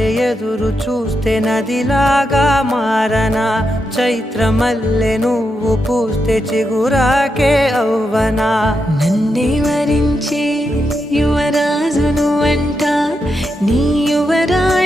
వలె ఎదురు చూస్తే నదిలాగా మారనా, చైత్రమల్లె నువ్వు పూస్తే చిగురాకే అవ్వనా. నన్నే వరించే యువరాజును అంట నీ యువరాజు